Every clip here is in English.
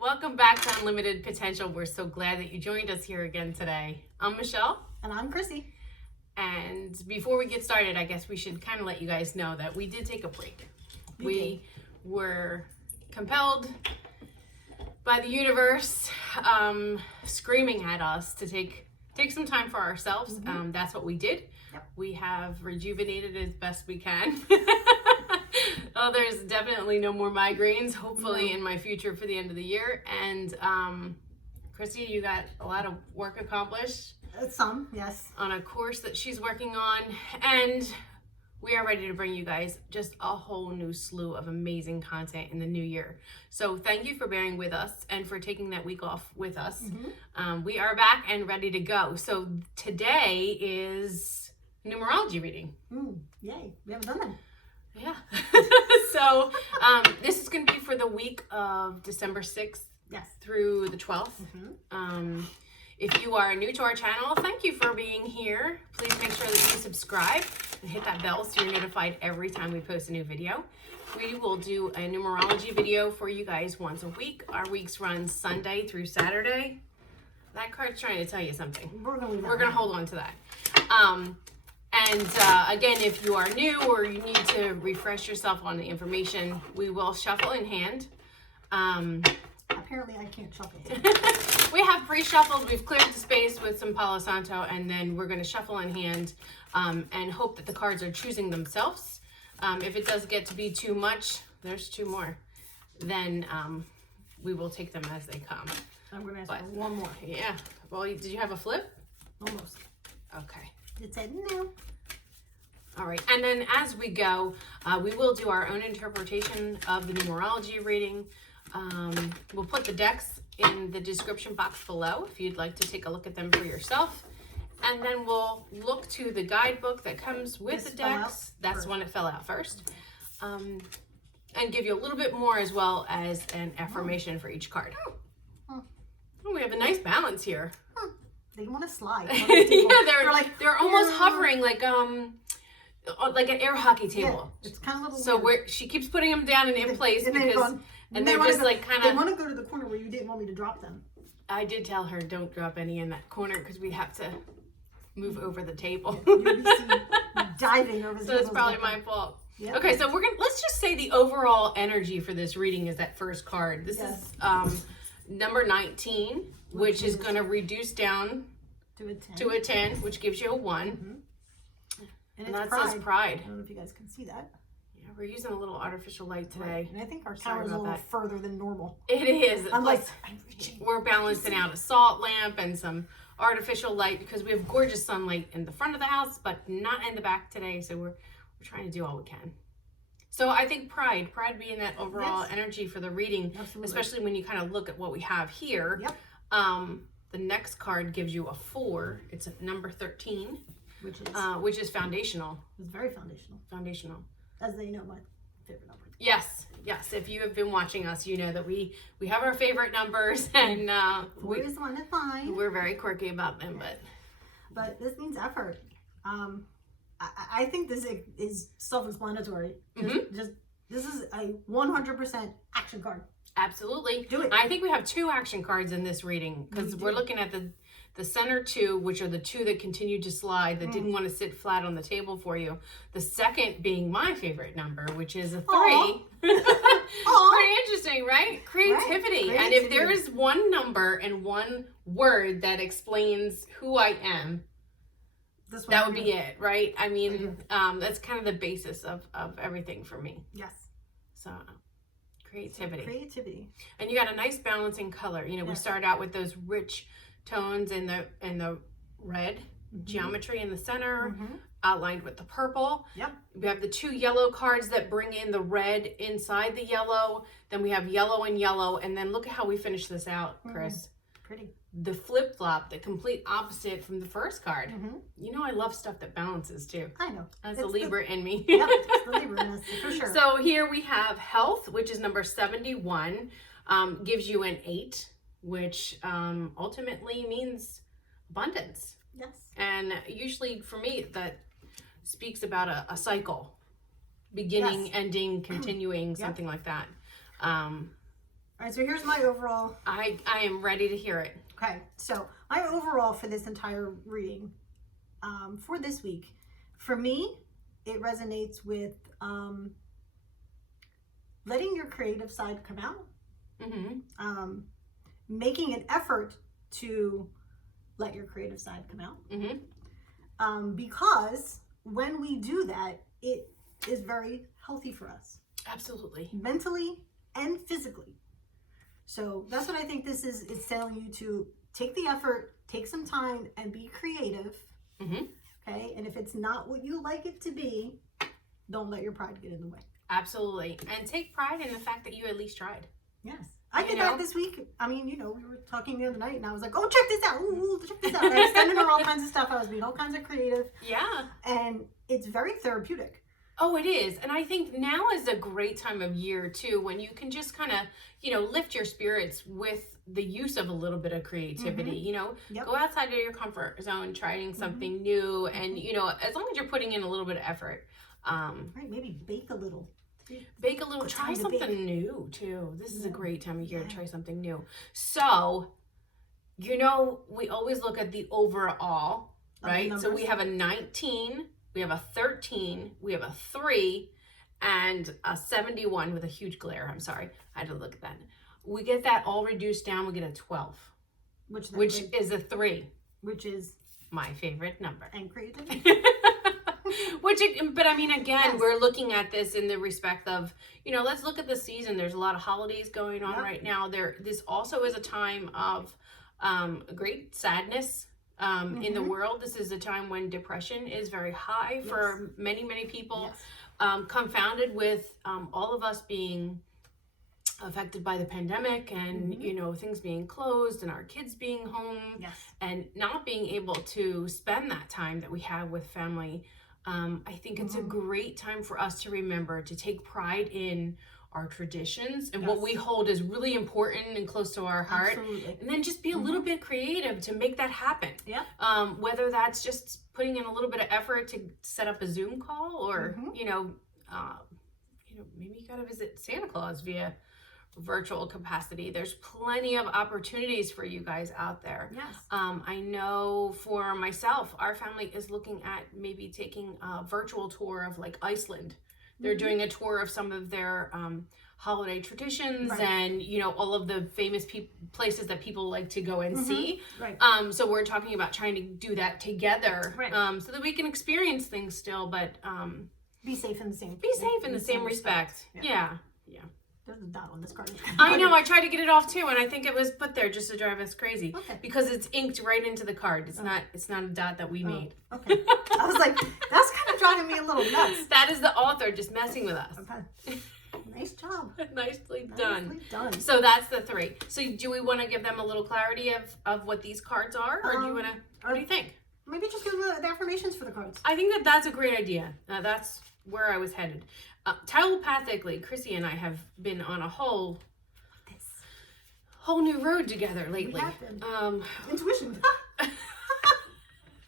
Welcome back to Unlimited Potential. We're so glad that you joined us here again today. I'm Michelle. And I'm Chrissy. And before we get started, I guess we should kind of let you guys know that we did take a break. We were compelled by the universe screaming at us to take some time for ourselves. That's what we did. Yep. We have rejuvenated as best we can. Oh, there's definitely no more migraines, hopefully, in my future for the end of the year. And Chrissy, you got a lot of work accomplished. Some, yes. On a course that she's working on. And we are ready to bring you guys just a whole new slew of amazing content in the new year. So thank you for bearing with us and for taking that week off with us. We are back and ready to go. So today is numerology reading. Yay. We haven't done that. Yeah. So this is going to be for the week of December 6th through the 12th. If you are new to our channel, thank you for being here. Please make sure that you subscribe and hit that bell so you're notified every time we post a new video. We will do a numerology video for you guys once a week. Our weeks run Sunday through Saturday. That card's trying to tell you something. We're going to hold on to that. And again, if you are new or you need to refresh yourself on the information, we will shuffle in hand. Apparently I can't shuffle. We have pre-shuffled. We've cleared the space with some Palo Santo, and then we're going to shuffle in hand and hope that the cards are choosing themselves. If it does get to be too much, there's two more, then we will take them as they come. I'm going to ask for one more. Yeah. Well, did you have a flip? Almost. Okay. It said no. All right. And then as we go, we will do our own interpretation of the numerology reading. We'll put the decks in the description box below if you'd like to take a look at them for yourself. And then we'll look to the guidebook that comes with the decks. That's the one that fell out first. And give you a little bit more as well as an affirmation for each card. Oh, we have a nice balance here. They want to slide. Yeah, they're almost hovering like an air hockey table. Yeah, it's kind of a little so she keeps putting them down and in place because they're just like kind of. They want to go to the corner where you didn't want me to drop them. I did tell her don't drop any in that corner because we have to move over the table. You'll be seen diving over the So it's probably my fault. Yep. Okay, so let's just say the overall energy for this reading is that first card. This is number 19, which is going to reduce down to a 10, which gives you a 1. And that says pride. I don't know if you guys can see that. Yeah, we're using a little artificial light today. Right. And I think our camera's a little further than normal. It is. I'm we're balancing out a salt lamp and some artificial light because we have gorgeous sunlight in the front of the house, but not in the back today. So we're trying to do all we can. So I think pride being that overall energy for the reading, especially when you kind of look at what we have here. The next card gives you a 4. It's a number 13, which is foundational. It's very foundational. As they know, my favorite number. Yes. If you have been watching us, you know that we have our favorite numbers, and 4 is one to find. We're very quirky about them, but this means effort. I think this is self-explanatory. This is a 100% action card. Absolutely. Do it. I think we have 2 action cards in this reading because we're looking at the center 2, which are the 2 that continued to slide, that didn't want to sit flat on the table for you. The second being my favorite number, which is a 3. Pretty interesting, right? Creativity. And if there is one number and one word that explains who I am, that would be it, right? I mean, that's kind of the basis of everything for me. Yes. So creativity. And you got a nice balancing color. You know, we start out with those rich tones in the red geometry in the center, outlined with the purple. We have the 2 yellow cards that bring in the red inside the yellow. Then we have yellow and yellow. And then look at how we finish this out, Chris. Pretty. The flip-flop, the complete opposite from the first card. You know I love stuff that balances too. I know. As a Libra in me. It's the Libra in us, for sure. So here we have health, which is number 71, gives you an 8, which ultimately means abundance. Yes. And usually for me, that speaks about a cycle. Beginning, ending, continuing, something like that. All right, so here's my overall. I am ready to hear it. Okay, so my overall for this entire reading for this week, for me, it resonates with letting your creative side come out, making an effort to let your creative side come out, because when we do that, it is very healthy for us. Absolutely. Mentally and physically. So that's what I think this is. It's telling you to take the effort, take some time, and be creative. Okay? And if it's not what you like it to be, don't let your pride get in the way. Absolutely. And take pride in the fact that you at least tried. Yes. I did that this week. I mean, we were talking the other night, and I was like, oh, check this out. Ooh, check this out. I was sending her all kinds of stuff. I was being all kinds of creative. Yeah. And it's very therapeutic. Oh, it is. And I think now is a great time of year, too, when you can just kind of, lift your spirits with the use of a little bit of creativity, Go outside of your comfort zone, trying something new. And, as long as you're putting in a little bit of effort. Right, maybe bake a little. Try something new, too. This is a great time of year to try something new. So, we always look at the overall, right? So we have a 19, we have a 13, we have a 3, and a 71 with a huge glare. I'm sorry. I had to look at that. We get that all reduced down. We get a 12, which is a 3. Which is my favorite number. And creativity. But I mean, again, we're looking at this in the respect of, let's look at the season. There's a lot of holidays going on right now. This also is a time of great sadness in the world. This is a time when depression is very high for many, many people, confounded with all of us being affected by the pandemic and, things being closed and our kids being home and not being able to spend that time that we have with family. I think it's a great time for us to remember to take pride in our traditions and what we hold is really important and close to our heart. Absolutely. And then just be a little bit creative to make that happen. Yeah. Whether that's just putting in a little bit of effort to set up a Zoom call or, maybe you got to visit Santa Claus via virtual capacity. There's plenty of opportunities for you guys out there. Yes. I know for myself, our family is looking at maybe taking a virtual tour of like Iceland. They're doing a tour of some of their holiday traditions and, all of the famous places that people like to go and see. Right. So we're talking about trying to do that together so that we can experience things still, but be safe in the same. Be safe in the same respect. Yeah. There's a dot on this card. I know. I tried to get it off too, and I think it was put there just to drive us crazy. Okay. Because it's inked right into the card. It's not. It's not a dot that we made. Okay. I was like, that's kind of driving me a little nuts. That is the author just messing with us. Okay. Nice job. Nicely done. Nicely done. So that's the 3. So do we want to give them a little clarity of what these cards are, or do you want to? What do you think? Maybe just give them the affirmations for the cards. I think that's a great idea. That's where I was headed. Telepathically, Chrissy and I have been on a whole new road together lately. We have been. Intuition.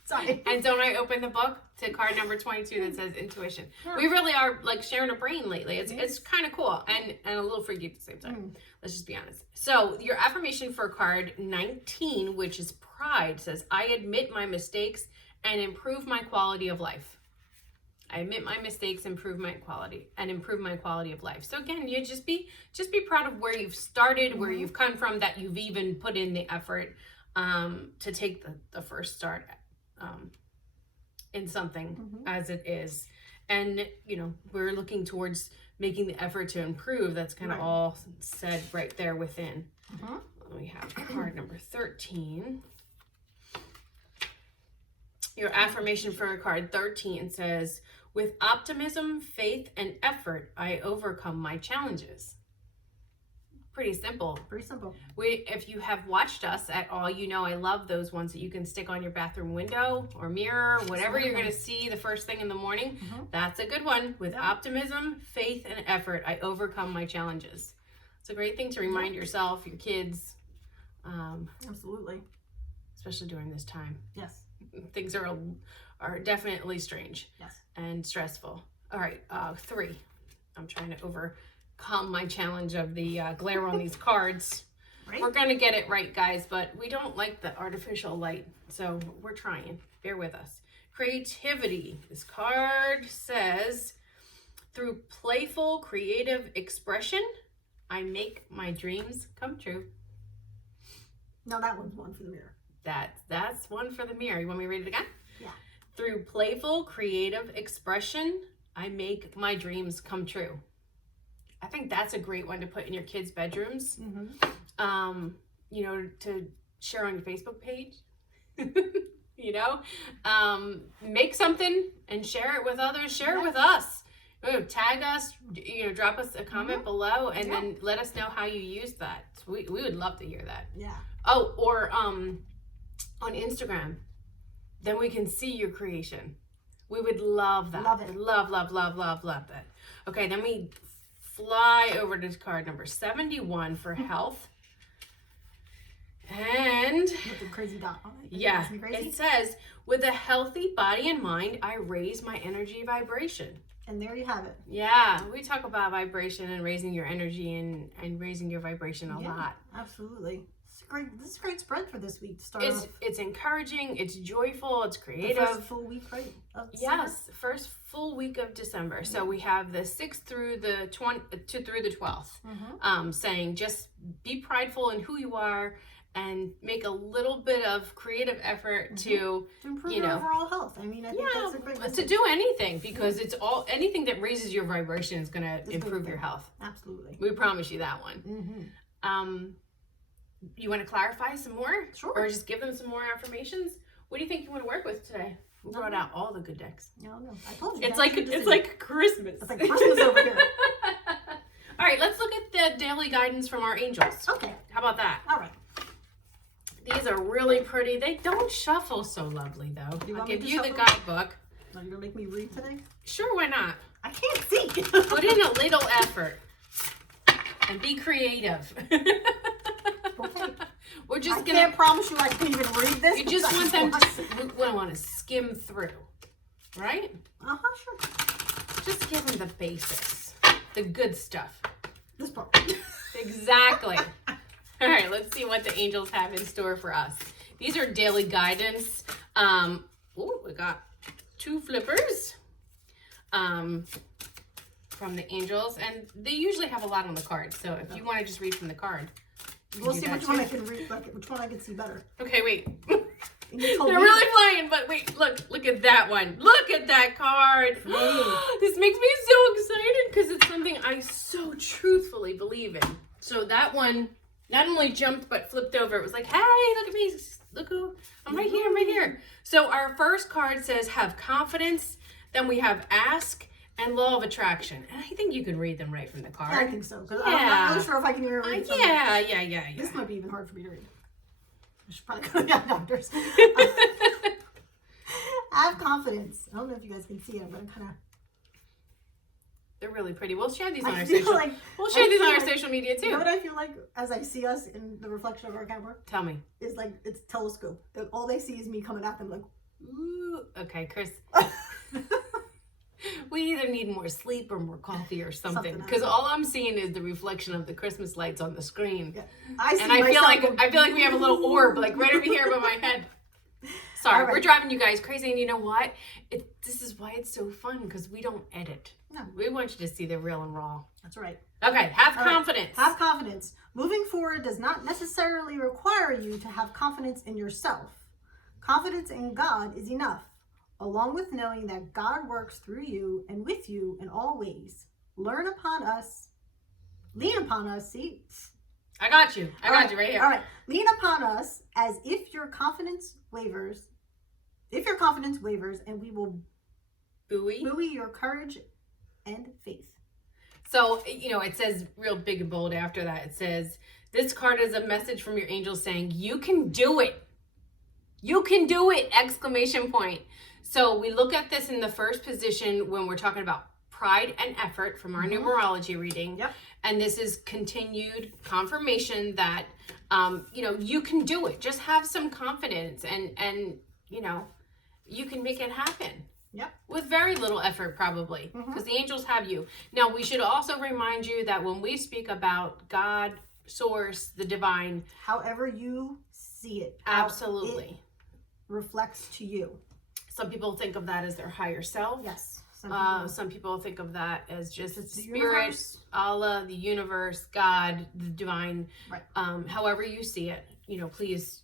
Sorry. And don't I open the book to card number 22 that says intuition? Yeah. We really are like sharing a brain lately. It's kind of cool and a little freaky at the same time. Let's just be honest. So your affirmation for card 19, which is pride, says, I admit my mistakes and improve my quality of life. I admit my mistakes, improve my quality of life. So again, you just be proud of where you've started, where you've come from, that you've even put in the effort to take the first start in something as it is. And, we're looking towards making the effort to improve. That's kind of all said right there within. We have card number 13. Your affirmation for card 13 says, with optimism, faith, and effort, I overcome my challenges. Pretty simple. Pretty simple. If you have watched us at all, I love those ones that you can stick on your bathroom window or mirror, whatever you're going to see the first thing in the morning. That's a good one. With optimism, faith, and effort, I overcome my challenges. It's a great thing to remind yourself, your kids. Absolutely. Especially during this time. Yes. Things are definitely strange. Yes. And stressful. All right, 3. I'm trying to overcome calm my challenge of the glare on these cards. Right? We're going to get it right, guys, but we don't like the artificial light, so we're trying. Bear with us. Creativity. This card says, through playful, creative expression, I make my dreams come true. No, that one's one for the mirror. That's one for the mirror. You want me to read it again? Yeah. Through Through playful, creative expression, I make my dreams come true. I think that's a great one to put in your kids' bedrooms. You know, to share on your Facebook page. You know, make something and share it with others. Share it with us. Tag us. You know, drop us a comment below, and then let us know how you use that. We would love to hear that. Yeah. Oh, or on Instagram, then we can see your creation. We would love that. Love it. Love that. Okay, then we fly over to card number 71 for health. And With the crazy dot on it. yeah, Crazy. it says, with a healthy body and mind, I raise my energy vibration. And there you have it. Yeah, we talk about vibration and raising your energy and raising your vibration a lot. Absolutely. It's great. This is a great spread for this week to start It's off. it's encouraging, it's joyful, it's The creative. first full week, right? Of December? Yes, first full week of December. So we have the 6th through the 12th, saying just be prideful in who you are and make a little bit of creative effort to improve you your know, overall health. I mean, I think that's a great to message. do anything, because it's all anything that raises your vibration is going to improve your health. Absolutely. We promise you that one. You want to clarify some more? Sure. Or just give them some more affirmations? What do you think you want to work with today? We brought out all the good decks. No. I told you. It's like Christmas. It's like Christmas over here. All right, let's look at the daily guidance from our angels. Okay. How about that? All right. These are really pretty. They don't shuffle so lovely, though. You I'll want me give to you the shuffle? guidebook. Are you going to make me read today? Sure, why not? I can't see. Put in a little effort and be creative. Okay. We're just I gonna. can't promise you I can even read this. You just want them to. We want to skim through, right? Sure. Just give them the basics, the good stuff. This part. Exactly. All right, let's see what the angels have in store for us. These are daily guidance. We got 2 flippers from the angels, and they usually have a lot on the card. So if you want to just read from the card, We'll see which one I can read, like which one I can see better. okay, wait. And you They're told me- really flying, but wait, look at that one. Look at that card. This makes me so excited because it's something I so truthfully believe in. So that one not only jumped but flipped over. It was like, hey, look at me. Look who, I'm right here, I'm right here. So our first card says have confidence. Then we have ask and law of attraction. And I think you can read them right from the card. I think so. 'Cause Yeah. I'm not really sure if I can even read some of them. Yeah. This might be even hard for me to read. I should probably go to the eye doctors. Have confidence. I don't know if you guys can see it, but I'm kind of. They're really pretty. We'll share these on I our feel social. like We'll share these on our like- social media You know too. what I feel like as I see us in the reflection of our camera? Tell me. Is like it's telescope. That all they see is me coming at them like. Ooh, okay, Chris. We either need more sleep or more coffee or something. Something, I Because don't all I'm seeing is the reflection of the Christmas lights on the screen. Yeah. I see And I feel myself like we have a little orb like right over here above my head. Sorry, All right. we're driving you guys crazy, and you know what? This is why it's so fun, because we don't edit. No. We want you to see the real and raw. That's right. Okay, have All right. confidence. Have confidence. Moving forward does not necessarily require you to have confidence in yourself. Confidence in God is enough, along with knowing that God works through you and with you in all ways. Lean upon us. See? I got you. I got you right here. All right. Lean upon us as if your confidence wavers. If your confidence wavers, and we will Buoy. buoy your courage and faith. So, it says real big and bold after that. It says, this card is a message from your angels saying, you can do it. You can do it! Exclamation point. So we look at this in the first position when we're talking about pride and effort from our numerology reading. Yep. And this is continued confirmation that, you can do it. Just have some confidence and you can make it happen. Yep. With very little effort, probably, because the angels have you. Now, we should also remind you that when we speak about God, source, the divine, however you see it, absolutely, it reflects to you. Some people think of that as their higher self. Yes. Some people think of that as just the spirit, universe. Allah, the universe, God, the divine. Right. However you see it, please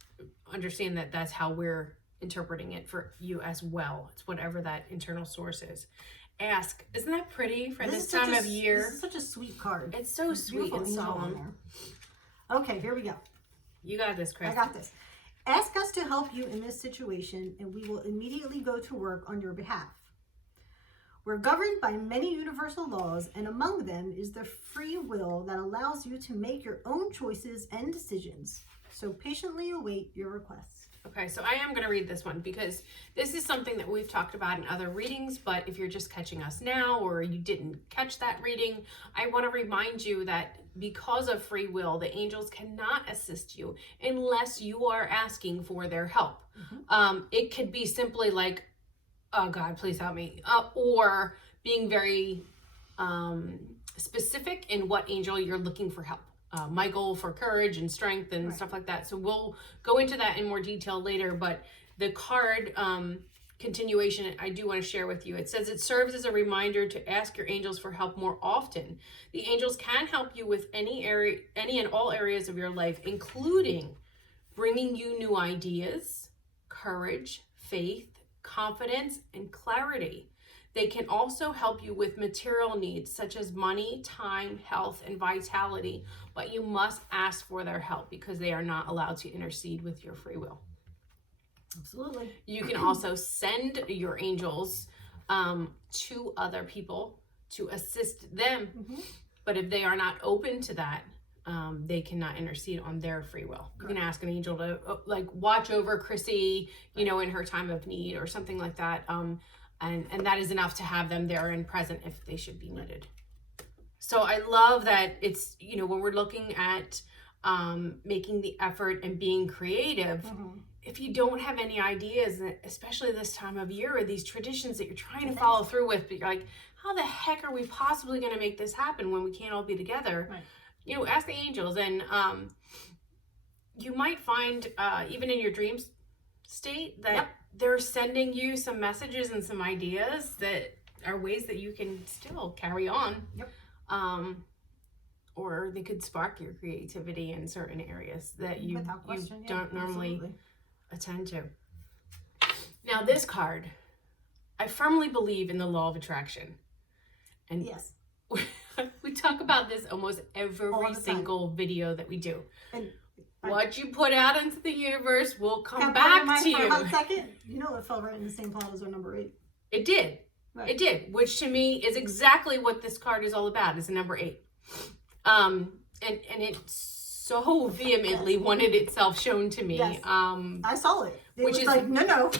understand that that's how we're interpreting it for you as well. It's whatever that internal source is. Ask. Isn't that pretty for this time of year? This is such a sweet card. It's so sweet and solemn. Okay, here we go. You got this, Chris. I got this. Ask us to help you in this situation, and we will immediately go to work on your behalf. We're governed by many universal laws, and among them is the free will that allows you to make your own choices and decisions. So patiently await your requests. Okay, so I am going to read this one because this is something that we've talked about in other readings, but if you're just catching us now or you didn't catch that reading, I want to remind you that because of free will, the angels cannot assist you unless you are asking for their help. It could be simply like, oh God, please help me, or being very specific in what angel you're looking for help. Michael for courage and strength and stuff like that. So we'll go into that in more detail later, but the card continuation I do want to share with you. It says it serves as a reminder to ask your angels for help more often. The angels can help you with any and all areas of your life, including bringing you new ideas, courage, faith, confidence, and clarity. They can also help you with material needs such as money, time, health, and vitality, but you must ask for their help because they are not allowed to intercede with your free will. Absolutely. You can also send your angels to other people to assist them, but if they are not open to that, they cannot intercede on their free will. You can ask an angel to watch over Chrissy, in her time of need or something like that. And that is enough to have them there and present if they should be needed. So I love that it's, when we're looking at making the effort and being creative, if you don't have any ideas, especially this time of year, or these traditions that you're trying to follow through with, but you're like, how the heck are we possibly going to make this happen when we can't all be together? Right. Ask the angels. And you might find, even in your dreams state, that they're sending you some messages and some ideas that are ways that you can still carry on. Or they could spark your creativity in certain areas that you don't normally attend to. Now this card, I firmly believe in the law of attraction. And yes, we talk about this almost every single video that we do. And what you put out into the universe will come back to you. For a hot second, it fell right in the same plot as our number 8. It did. Right. It did, which to me is exactly what this card is all about, is a number 8. And it so vehemently wanted itself shown to me. Yes. I saw it. Which was like, no, no,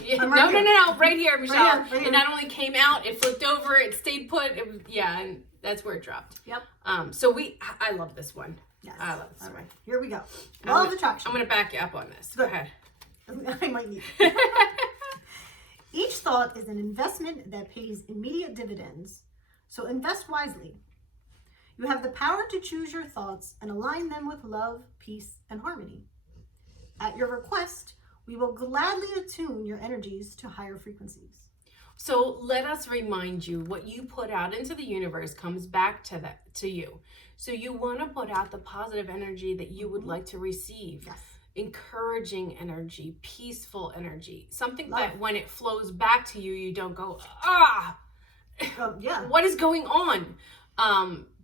right here, Michelle. Right here. It not only came out, it flipped over, it stayed put. And that's where it dropped. Yep. I love this one. Yes. I love this one. Right. Here we go. Law of attraction. I'm going to back you up on this. Go ahead. I might need. Each thought is an investment that pays immediate dividends, so invest wisely. You have the power to choose your thoughts and align them with love, peace, and harmony. At your request, we will gladly attune your energies to higher frequencies. So let us remind you, what you put out into the universe comes back to you. So you want to put out the positive energy that you would like to receive. Yes. Encouraging energy, peaceful energy, something that when it flows back to you, you don't go, what is going on?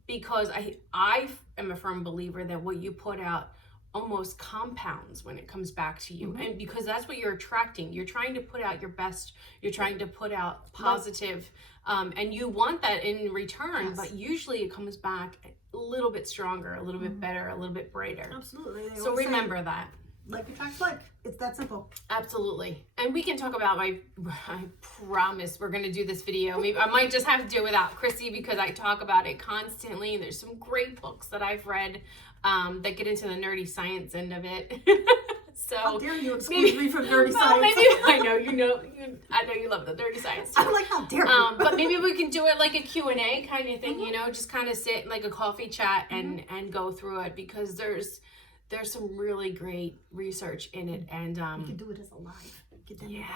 Because I am a firm believer that what you put out almost compounds when it comes back to you. And because that's what you're attracting. You're trying to put out your best. You're trying to put out positive, and you want that in return, but usually it comes back a little bit stronger, a little bit better, a little bit brighter. Absolutely. So remember that. Like attracts like. It's that simple. Absolutely. And we can talk about I promise we're going to do this video. Maybe I might just have to do it without Chrissy because I talk about it constantly. And there's some great books that I've read that get into the nerdy science end of it. So how dare you exclude me from dirty well, science? maybe I know you love the dirty science too. I'm like, how dare you? But maybe we can do it like a Q&A kind of thing, just kind of sit in like a coffee chat and go through it, because there's some really great research in it, and we can do it as a live. Get them involved.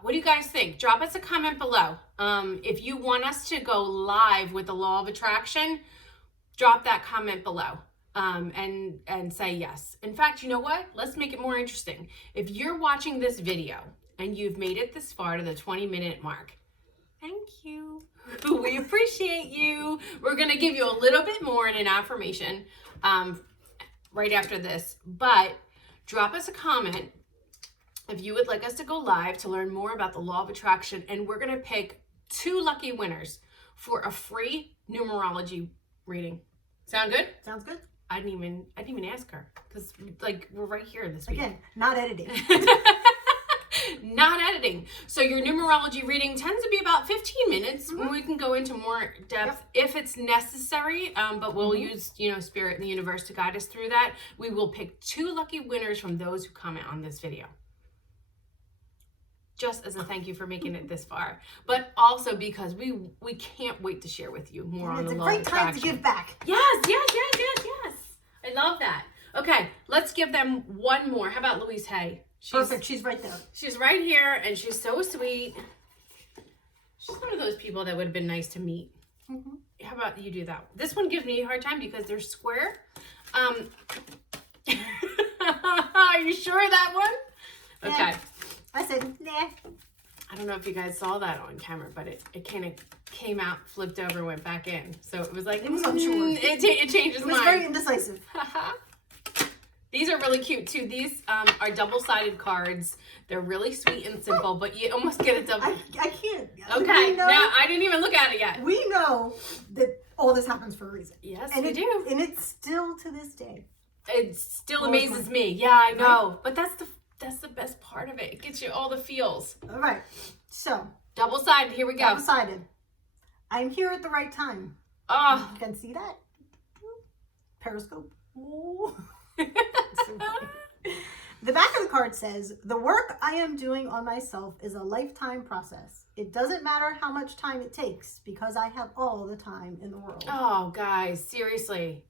What do you guys think? Drop us a comment below. If you want us to go live with the law of attraction, drop that comment below. And say yes. In fact, you know what? Let's make it more interesting. If you're watching this video and you've made it this far to the 20-minute mark, thank you. We appreciate you. We're going to give you a little bit more in an affirmation right after this. But drop us a comment if you would like us to go live to learn more about the law of attraction. And we're going to pick 2 lucky winners for a free numerology reading. Sound good? Sounds good. I didn't even ask her, because like we're right here this week. Again, not editing. Not editing. So your numerology reading tends to be about 15 minutes. We can go into more depth if it's necessary, but we'll use spirit and the universe to guide us through that. We will pick 2 lucky winners from those who comment on this video, just as a thank you for making it this far, but also because we can't wait to share with you more on the law of attraction. It's a great time to give back. Yes. I love that. Okay, let's give them one more. How about Louise Hay? Perfect. She's right there. She's right here, and she's so sweet. She's one of those people that would have been nice to meet. How about you do that? This one gives me a hard time because they're square. Are you sure that one? Okay. Yeah. I said, nah. I don't know if you guys saw that on camera, but it kind of came out, flipped over, went back in. So it was like, it was unsure. It changed his mind. It was very indecisive. These are really cute too. These are double-sided cards. They're really sweet and simple, but you almost get a double. I can't. Okay, now I didn't even look at it yet. We know that all this happens for a reason. Yes, and we do. And it's still to this day. It still amazes me. Yeah, I know. Right? But that's the best part of it. It gets you all the feels. All right. So. Double-sided. Here we go. Double-sided. I'm here at the right time. Oh. You can see that? Periscope. The back of the card says, the work I am doing on myself is a lifetime process. It doesn't matter how much time it takes because I have all the time in the world. Oh, guys, seriously.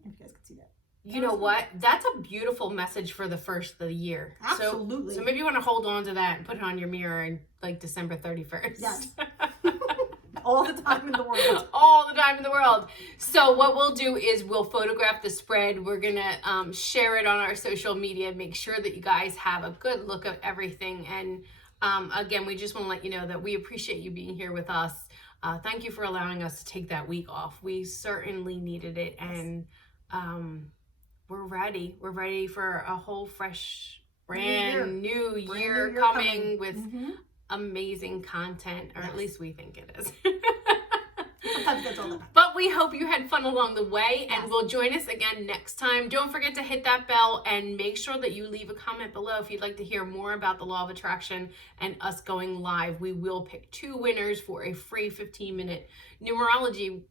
If you guys can see that. You know what? That's a beautiful message for the first of the year. Absolutely. So maybe you want to hold on to that and put it on your mirror in like December 31st. Yes. All the time in the world. All the time in the world. So what we'll do is we'll photograph the spread. We're going to share it on our social media. Make sure that you guys have a good look at everything. And again, we just want to let you know that we appreciate you being here with us. Thank you for allowing us to take that week off. We certainly needed it. And we're ready. We're ready for a whole fresh, brand new year coming with amazing content, or at least we think it is. Sometimes that's all that. But we hope you had fun along the way, and we'll join us again next time. Don't forget to hit that bell and make sure that you leave a comment below if you'd like to hear more about the law of attraction and us going live. We will pick 2 winners for a free 15-minute numerology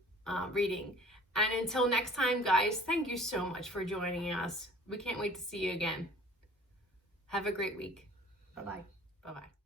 reading. And until next time, guys, thank you so much for joining us. We can't wait to see you again. Have a great week. Bye-bye. Bye-bye.